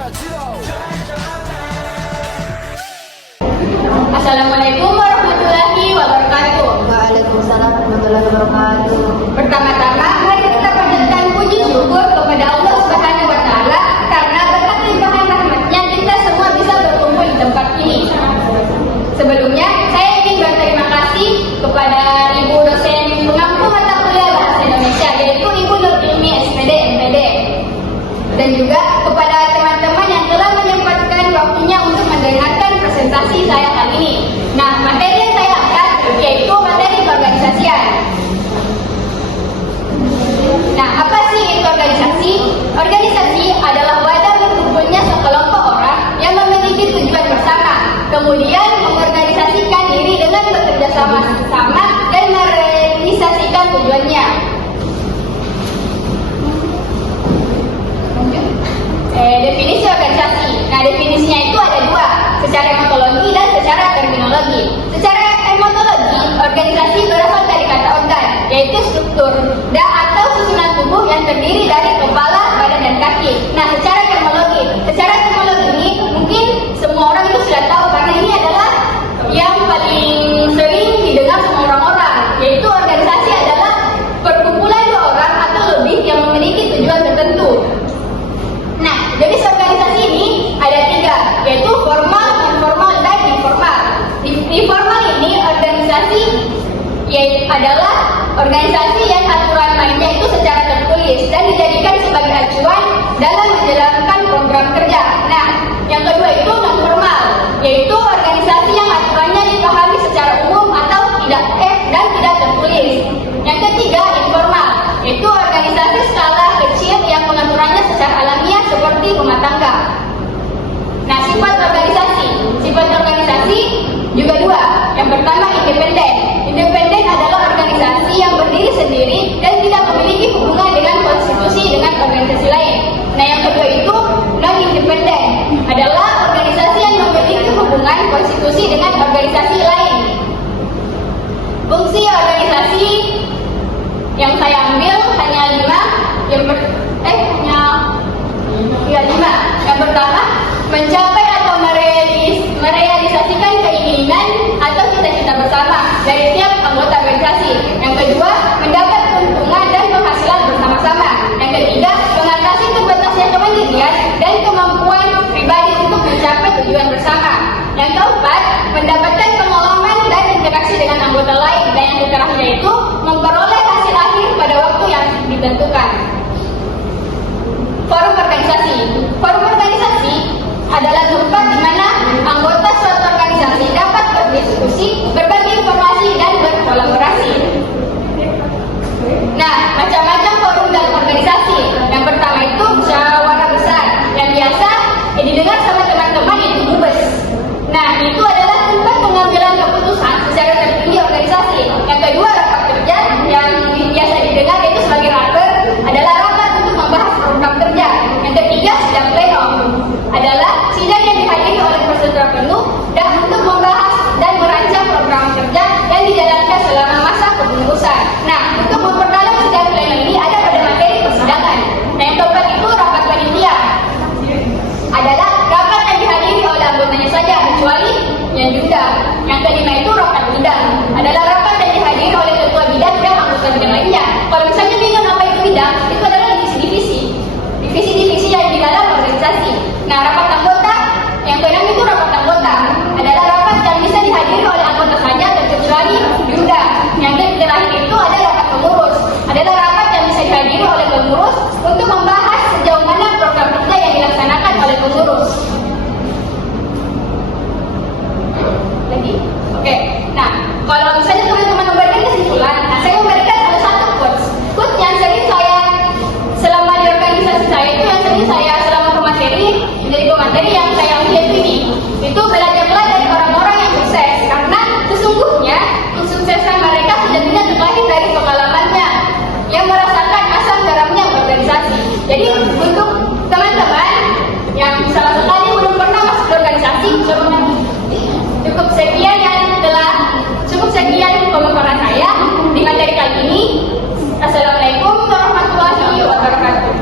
Assalamualaikum warahmatullahi wabarakatuh. Waalaikumsalam warahmatullahi wabarakatuh. Pertama-tama, mari kita panjatkan puji syukur kepada Allah Subhanahu wa Ta'ala karena berkat limpahan rahmatnya kita semua bisa berkumpul di tempat ini. Sebelumnya, saya ingin berterima kasih kepada Ibu dosen pengampu mata kuliah Bahasa Indonesia, yaitu Ibu Nur Ilmi SPD MPD, dan juga kepada teman-teman yang telah menyempatkan waktunya untuk mendengarkan presentasi saya kali ini. Nah, materi yang saya angkat yaitu materi keorganisasian. Nah, apa sih itu organisasi? Organisasi adalah wadah berkumpulnya sekelompok orang yang memiliki tujuan bersama, kemudian mengorganisasikan diri dengan bekerja sama dan merealisasikan tujuannya. Definisi organisasi. Nah, definisinya itu ada dua, secara etimologi dan secara terminologi. Secara etimologi, organisasi berasal dari kata organ, yaitu struktur atau susunan tubuh yang terdiri dari kepala, badan, dan kaki. Nah, secara terminologi ini mungkin semua orang itu sudah tahu karena ini adalah yang paling sering didengar sama orang-orang, yaitu organisasi adalah perkumpulan dua orang atau lebih yang memiliki tujuan tertentu. Nah, jenis organisasi ini ada tiga, yaitu formal, informal, dan informal. Di formal ini organisasi adalah organisasi yang aturan mainnya itu secara tertulis dan dijadikan sebagai acuan dalam menjalankan program kerja. Nah, yang kedua itu non formal, yaitu organisasi yang aturannya dipahami secara umum atau tidak tertulis. Yang ketiga informal, yaitu organisasi skala kecil yang pengaturannya secara alamiah seperti rumah tangga. Nah, sifat organisasi juga dua. Yang pertama independen. Independen adalah organisasi yang berdiri sendiri dan tidak memiliki hubungan dengan konstitusi dengan organisasi lain. Nah, yang kedua itu non independen, adalah organisasi yang memiliki hubungan konstitusi dengan organisasi lain. Fungsi organisasi yang saya ambil hanya lima. Yang pertama, mencapai atau merealisasikan keinginan atau cita-cita bersama dari tiap anggota organisasi. Yang kedua, mendapat keuntungan dan penghasilan bersama-sama. Yang ketiga, mengatasi terbatasnya kemandirian dan kemampuan pribadi untuk mencapai tujuan bersama. Yang keempat, mendapatkan pengalaman dan interaksi dengan anggota lain. Dan yang terakhir itu memperoleh hasil akhir pada waktu yang ditentukan. Forum organisasi adalah tempat di mana anggota suatu organisasi dapat berdiskusi, berbagi informasi, dan berkolaborasi. Nah, macam-macam forum dalam organisasi. Yang pertama itu musyawarah besar, yang biasa didengar sama teman-teman itu MUBES. Nah, itu adalah tempat pengambilan keputusan secara tertinggi organisasi. Yang kedua, rapat kerja, yang biasa didengar itu sebagai raper, adalah rapat untuk membahas program kerja. Yang ketiga, sidang pleno, adalah sidang yang dihadiri oleh peserta penuh dan untuk membahas dan merancang program kerja yang dijalankan selama masa kepengurusan. Nah, untuk memperdalam sidang pleno ini ada pada materi persidangan. Nah, yang keempat itu rapat panitia, adalah rapat yang dihadiri oleh anggotanya saja kecuali yang diundang. Yang kelima itu rapat bidang, adalah rapat yang dihadiri oleh ketua bidang dan anggota bidang lainnya. Kalau misalnya bingung apa itu bidang, itu adalah divisi yang di dalam organisasi. Nah, rapat anggota, yang keenam itu rapat anggota, adalah rapat yang bisa dihadiri oleh anggota saja terkecuali diundang. Yang terakhir itu ada rapat pengurus, adalah rapat yang bisa dihadiri oleh pengurus untuk membahas sejauh mana program kerja yang dilaksanakan oleh pengurus. Lagi, oke. Nah, kalau misalnya teman-teman memberikan kesimpulan, saya memberikan salah satu quote yang sering saya selama di organisasi saya itu yang sering saya selama pemateri yang saya ambil ini itu belajarlah dari orang-orang yang sukses, karena sesungguhnya kesuksesan mereka sejatinya terlahir dari pengalamannya yang merasakan asam garamnya organisasi. Jadi untuk teman-teman yang salah sekali belum pernah masuk ke organisasi, cukup sekian pemaparan saya di materi kali ini. Assalamualaikum warahmatullahi wabarakatuh.